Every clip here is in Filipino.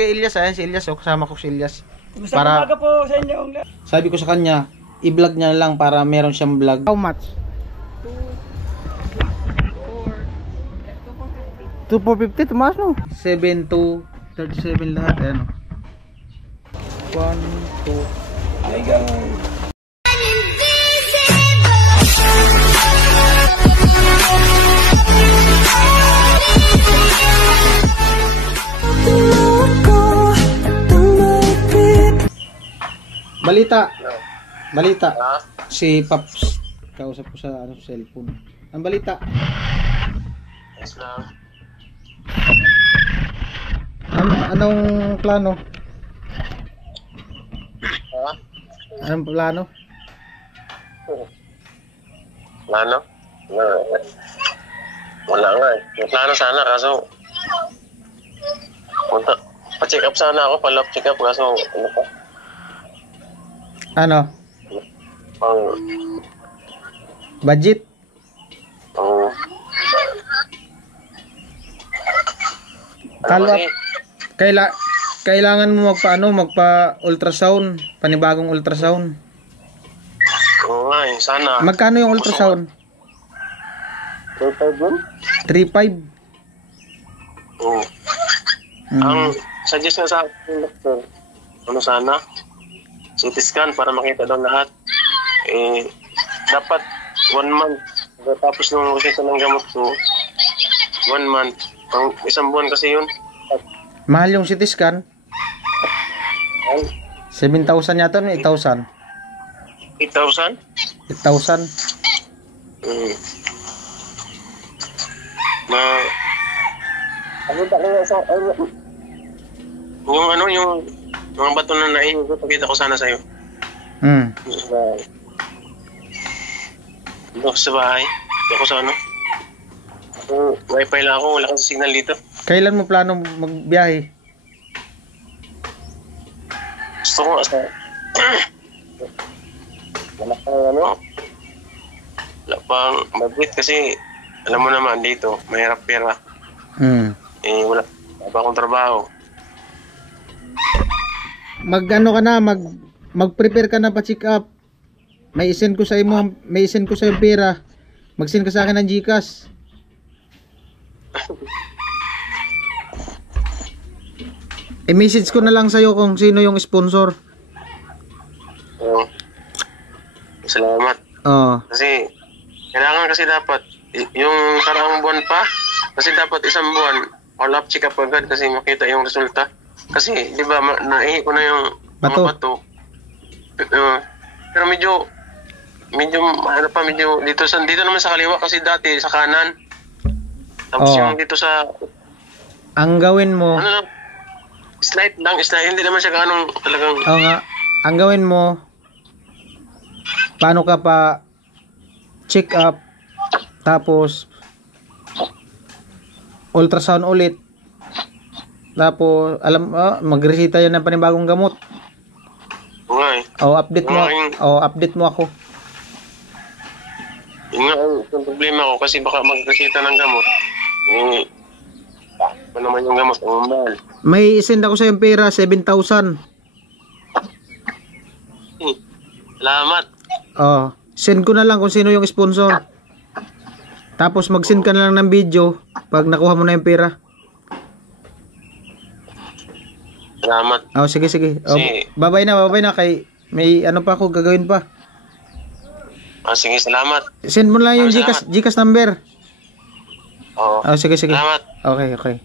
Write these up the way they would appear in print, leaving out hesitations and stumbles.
kay Elias, ayan si Elias, kasama ko si Elias. Para po sa inyo. Sabi ko sa kanya, i-vlog niya lang para meron siyang vlog. How much? 2,450, tumaas no? 7 to 37 lahat, ayan o. 1, 2, ay guys. Balita. Si Paps kausap ko sa cellphone. Ang balita. Yes lang. Anong plano? Ha? Anong plano? Plano? Wala nga eh. May plano sana kaso pa-check up sana ako, pa-lab check up kaso ano pa? Ano? Ang Budget? Ano Kailangan mo magpa-ultrasound, panibagong ultrasound. Oo nga eh, sana. Magkano yung ultrasound? 3,500. Oo. Ang suggest na sa akin ng doktor, ano sana? CT scan para makita daw lahat. Dapat 1 month. Tapos nung makita ng gamot ko, 1 month. Ang isang buwan kasi yun. Mahal yung CT scan? 7,000 yata, 8,000? 8,000? 8,000? Yung mga bato na naihingo, pakita ko sana sa'yo. Dito sa bahay. Dito sa ano. Wifi lang ako, wala kang signal dito. Kailan mo plano magbiyahe? Gusto ko sa... wala pang ano. Wala pang budget kasi alam mo naman dito, mahirap pera. Wala pa akong trabaho. Mag-prepare ka na pa-check up. May isend ko sa imo, may isend ko sa pera. Mag-send ka sa akin ng GCash. I-message ko na lang sa'yo kung sino yung sponsor. Oo. Salamat. Oo. Kasi kailangan kasi dapat yung karaang buwan pa, kasi dapat isang buwan all-up check up agad kasi makita yung resulta. Kasi di ba naihi ko na yung bato. Mga bato. Pero medyo dito naman sa kaliwa kasi dati sa kanan. Tapos yung dito sa ang gawin mo slide hindi naman siya ganong talagang. Oo nga. Ang gawin mo, paano ka pa check up, tapos ultrasound ulit, tapos magresita yan ng panibagong gamot. Okay. Update mo ako. Yun nga ang problema ko kasi baka magresita ng gamot. Ano naman yung gamot? Ang mahal. May send ako sa yung pera, 7,000. Salamat. Send ko na lang kung sino yung sponsor. Tapos mag-send ka na lang ng video pag nakuha mo na yung pera. Salamat. Sige. Babay na kay may ano pa ako gagawin pa. Sige, salamat. Send mo lang yung GCash number. Oo. Sige. Salamat. Okay.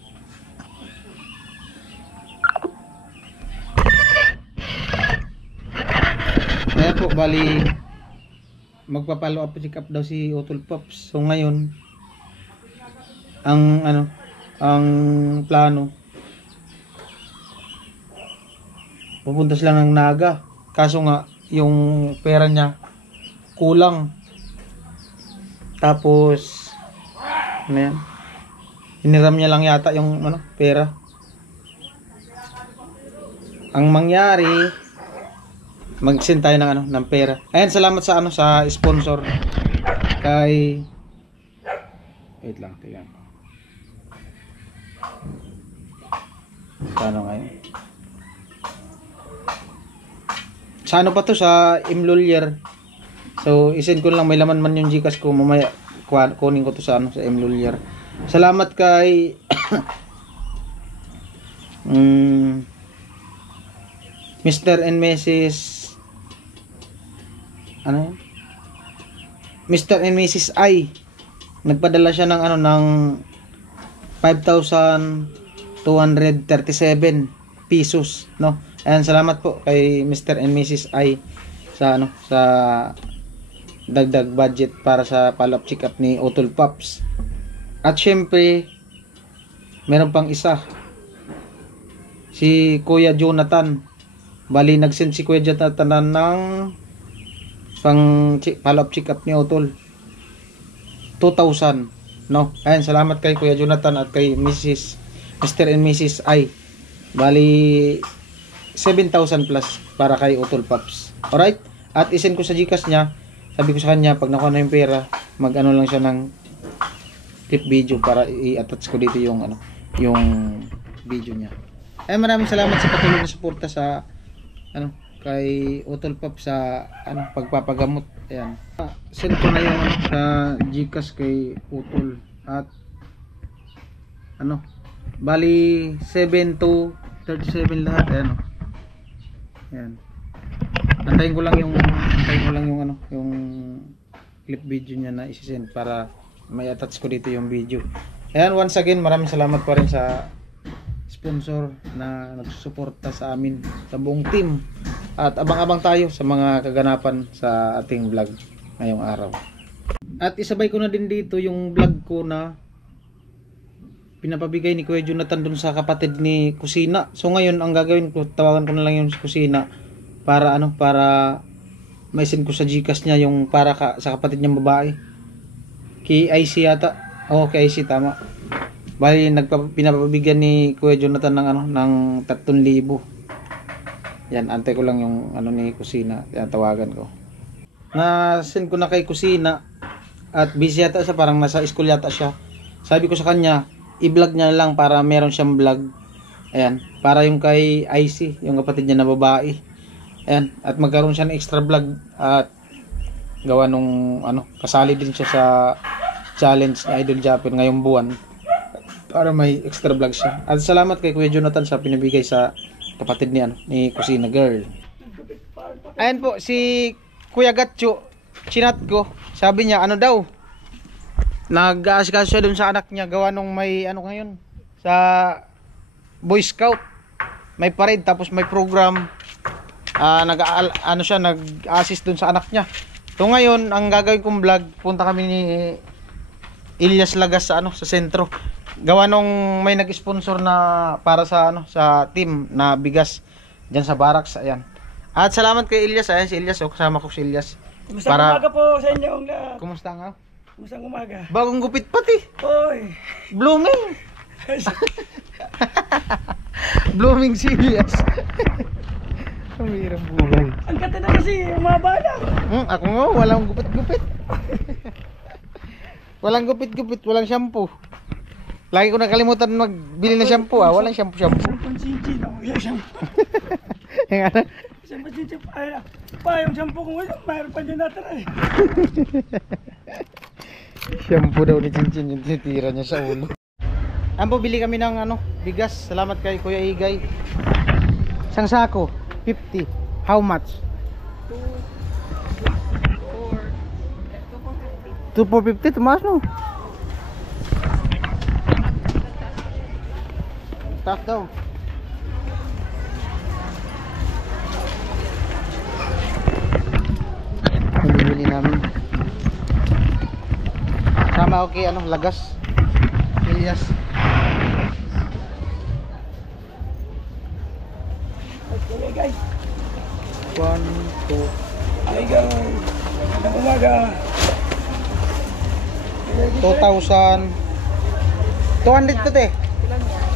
Kaya po, bali magpa-follow up check up daw si Utol Pops. So ngayon ang plano, pupunta sila ng Naga. Kaso nga yung pera niya kulang. Tapos hiniram niya lang yata yung pera. Ang mangyari, mag-send tayo ng pera. Ayan, salamat sa sa sponsor kay wait lang, tingnan ko. Paano ngayon? Sa ano pa to? Sa Imlolier. So, isend ko lang, may laman man yung Gcash ko. Mamaya, kunin ko to sa ano, sa Imlolier. Salamat kay Mr. and Mrs. Ano yun? Mr. and Mrs. I. Nagpadala siya ng ano, ng 5,237 pesos, no? Ayan, salamat po kay Mr. and Mrs. I sa ano, sa dagdag budget para sa follow-up check-up ni Utol Pops. At syempre, meron pang isa. Si Kuya Jonathan. Bali, nag-send si Kuya Jonathan ng pang follow-up check-up ni Utol. 2,000, no? Ayan, salamat kay Kuya Jonathan at kay Mr. and Mrs. I. Bali 7,000 plus para kay Utol Pops. Alright? At isend ko sa Gcash niya. Sabi ko sa kanya, pag nakuha na yung pera, mag-ano lang siya ng clip video para i-attach ko dito yung ano, yung video niya. Ay, maraming salamat sa patuloy na suporta sa ano, kay Utol Pops sa ano, pagpapagamot. Ayan. Send ko na yung ano, sa Gcash kay Utol at ano, bali 7 to 37 lahat. Ayan. Ayan. Antayin ko lang yung ano, yung clip video niya na i-send para may attach ko dito yung video. Ayan, once again, maraming salamat pa rin sa sponsor na nagsusuporta sa amin, sa buong team. At abang-abang tayo sa mga kaganapan sa ating vlog ngayong araw. At isabay ko na din dito yung vlog ko na pinapabigay ni Kuya Jonathan dun sa kapatid ni Kusina. So ngayon, ang gagawin ko, tawagan ko na lang yung Kusina para ano, para mai-send ko sa Gcash niya yung para sa kapatid niyang babae. Kay IC yata. Oo, kay IC, tama. Bali, pinapabigyan ni Kuya Jonathan ng ano, ng 3,000. Yan, antay ko lang yung ano ni Kusina. Yan, tawagan ko. Na-send ko na kay Kusina at busy yata siya, parang nasa school yata siya. Sabi ko sa kanya, i-vlog niya lang para meron siyang vlog. Ayan, para yung kay IC, yung kapatid niya na babae. Ayan, at magkaroon siya ng extra vlog at gawa nung ano, kasali din siya sa challenge ni Idol Japper ngayong buwan para may extra vlog siya. At salamat kay Kuya Jonathan sa pinabigay sa kapatid ni ano, ni Kusina Girl. Ayan po si Kuya Gatcho, chinat ko. Sabi niya ano daw, nag-aasikaso siya dun sa anak niya gawa nung may ano ngayon sa Boy Scout. May parade tapos may program. Nag-assist dun sa anak niya. So ngayon, ang gagawin kong vlog, punta kami ni Ilyas Lagas sa ano, sa sentro. Gawa nung may nag-sponsor na para sa ano, sa team na bigas diyan sa barracks. Ayan. At salamat kay Ilyas. Ayan si Ilyas, kasama ko si Ilyas. Kumusta umaga po sa inyong lahat? Kumusta nga? Kumusta umaga? Bagong gupit pati. Hoy! Blooming. Blooming si Ilyas. Ang hirap buhay. Ang ganda na kasi, umaba lang. Ako nga, walang gupit-gupit. Walang gupit-gupit, walang shampoo. Lagi ko nakalimutan magbili ng shampoo, walang shampoo. Shampoo chinchin, ako yung shampoo. Yung ano? Shampoo chinchin, yung shampoo ko ngayon, mayroon pa dyan natin eh. Shampoo daw ni Chinchin yung tinitira niya sa ulo. Ampo, bili kami ng ano, bigas. Salamat kay Kuya Igay. Isang sako, 50. How much? 2,450. Tumaas no? Taas daw. Bili namin. Sama ako kay ano, Lagas. Ilyas. Okay guys. 1, 2. Ay guys. Magandang umaga. 2,000. 200 to te.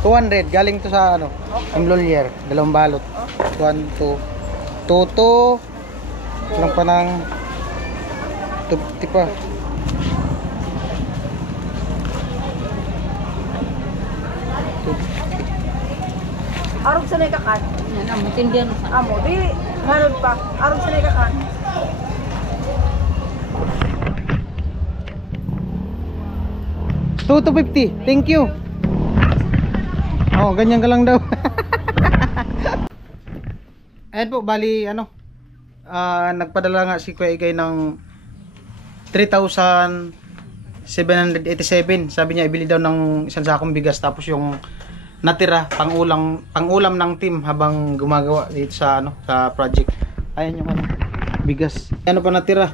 200 galing to sa ano, Imlolier, dalawang balot. 1, 2. Toto. Lang pa ng 250 pa. Arog sa nakakan. Yan ang mutindihan mo sa. Amo, di, meron pa. Arog sa nakakan. $250. Thank you. Oh, ganyan ka lang daw. Ayan po, bali nagpadala nga si Kuya Igay ng 3,787. Sabi niya ibili daw ng isang sakong bigas, tapos yung natira pangulam ng team habang gumagawa dito sa sa project. Ayan yung bigas. Ano pa natira?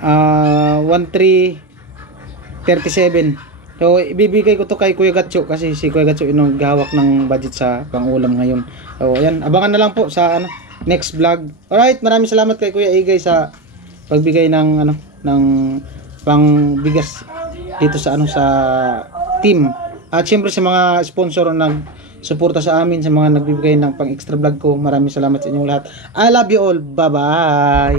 1,337. So ibibigay ko to kay Kuya Gatcho kasi si Kuya Gatcho yung gahawak ng budget sa pangulam ngayon. So ayan, abangan na lang po sa next vlog. Alright, maraming salamat kay Kuya Igay sa pagbigay ng ng pangbigas dito sa sa team. At syempre sa mga sponsor na nagsuporta sa amin, sa mga nagbibigay ng pang extra vlog ko, maraming salamat sa inyong lahat. I love you all. Bye-bye.